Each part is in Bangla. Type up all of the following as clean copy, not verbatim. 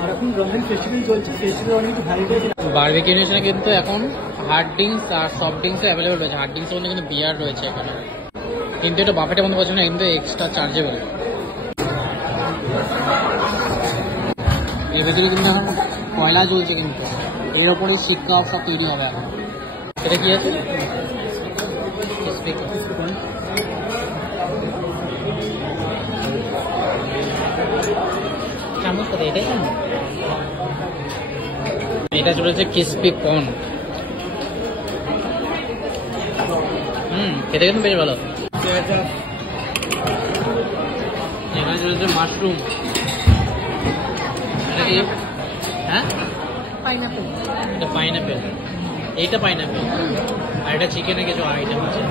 আর এখন রমজান ফেস্টিভ্যাল চলছে, ফেস্টিভ্যাল অনেক ভ্যারাইটি। বারবিকিউ নেশনে কিন্তু এখন হার্ড ড্রিঙ্কস আর সফট ড্রিঙ্কসও অ্যাভেলেবল রয়েছে। হার্ড ড্রিঙ্কসের মধ্যে কিন্তু বিয়ার রয়েছে এখানে, কিন্তু এটা বাফেটের মধ্যে পাচ্ছি না, কিন্তু এক্সট্রা চার্জেবল। এর ভেতরে কিন্তু এখন কয়লা জ্বলছে, কিন্তু এর ওপরে শিক্ষা সব তৈরি হবে এখন। এটা কি আছে? চামচ কথা এটাই কেন? এটা চলেছে ক্রিসপি কর্ন। খেতে কিন্তু বেশ ভালো। এখানে চলেছে মাশরুম। এটা কি? হ্যাঁ, পাইনাপেল। এটা পাইনাপেল, এইটা পাইনাপেল। আর এটা চিকেনের কিছু আইটেম আছে।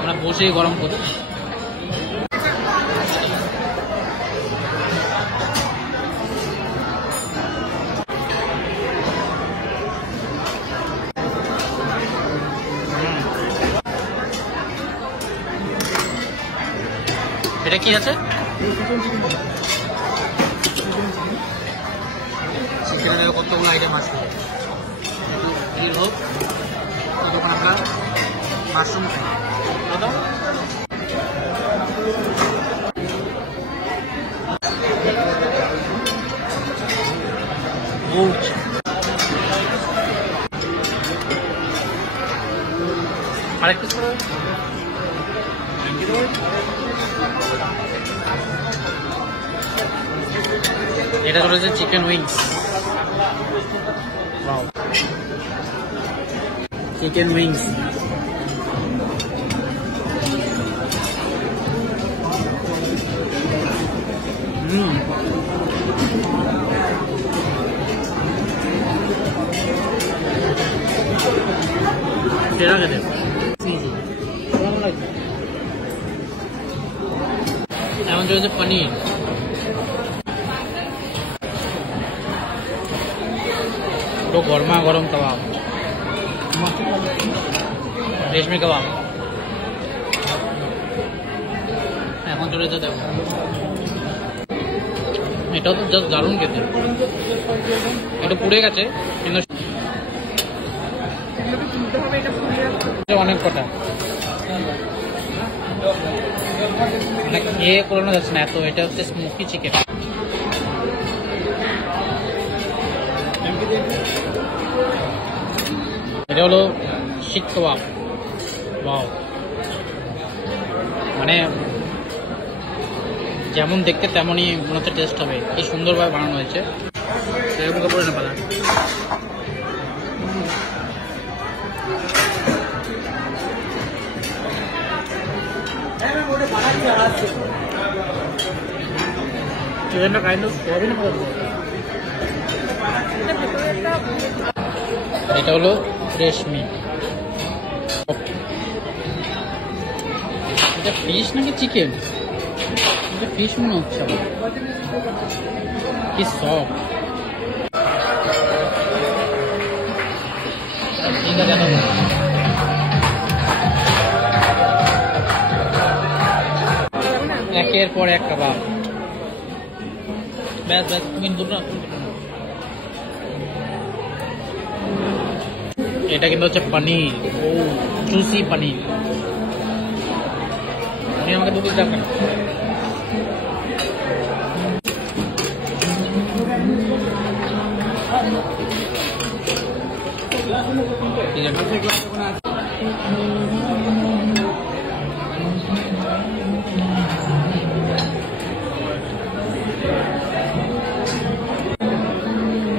আমরা বসেই গরম করছি। এটা কি আছে? চিকেনের কতগুলো আইটেম আছে। হোক তখন আমরা মাশরুম খাই। আরেকটু এটা চলেছে চিকেন উইংস। চিকেন উইংস সেরা খেতে। এখন চলেছে পনির। তো গরমা গরম কাবাব, রেশমি কাবাব। এখন চলেছে দেখো, এটাও তো জাস্ট দারুণ খেতে। এটা পুড়ে গেছে কিন্তু অনেক কটা, মানে খেয়ে করানো যাচ্ছে না এত। এটা হচ্ছে স্মোকি চিকেন। এটা হলো শিক কাবাব। ওয়াও, মানে যেমন দেখতে তেমনই মনে হচ্ছে টেস্ট হবে। কি সুন্দরভাবে বানানো হয়েছে। মুখে পড়ে না পালা। চিকেনটা কাইন্ড অফ সোয়াবিন। এটা হলো রেশমি। এটা ফিশ নাকি চিকেন? এটা ফিশ মনে হচ্ছে আমার। কি সফট। ঠিক আছে, একের পর এক কাবাব। ব্যাস ব্যাস, তুমি দুটো। এটা কিন্তু হচ্ছে পনির। ও, জুসি পনির। আপনি আমাকে দুটো দেখান।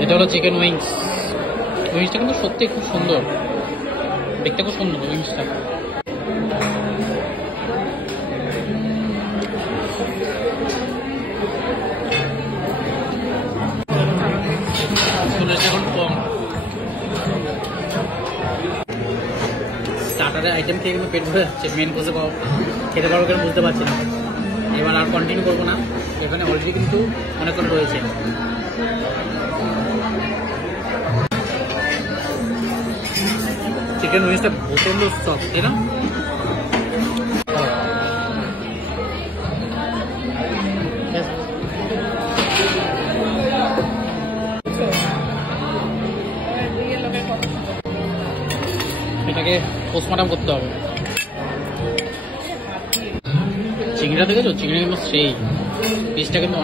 এটা হলো চিকেন উইংস। উইংসটা কিন্তু সত্যি খুব সুন্দর, দেখতে খুব সুন্দর উইংসটা। এখন কম স্টার্টারের আইটেম থেকে কিন্তু পেট ভরে যাচ্ছে। মেন কোর্সে খেতে পারবো কেন বুঝতে পারছি না। এবার আর কন্টিনিউ করবো না, এখানে অলরেডি কিন্তু অনেকক্ষণ রয়েছে। চিকেন উইংসটা প্রচন্ড সফট, তাই না? এটাকে পোস্টমর্টম করতে হবে। চিংড়িটা দেখেছো? চিংড়ি কিন্তু সেই পিসটা কিন্তু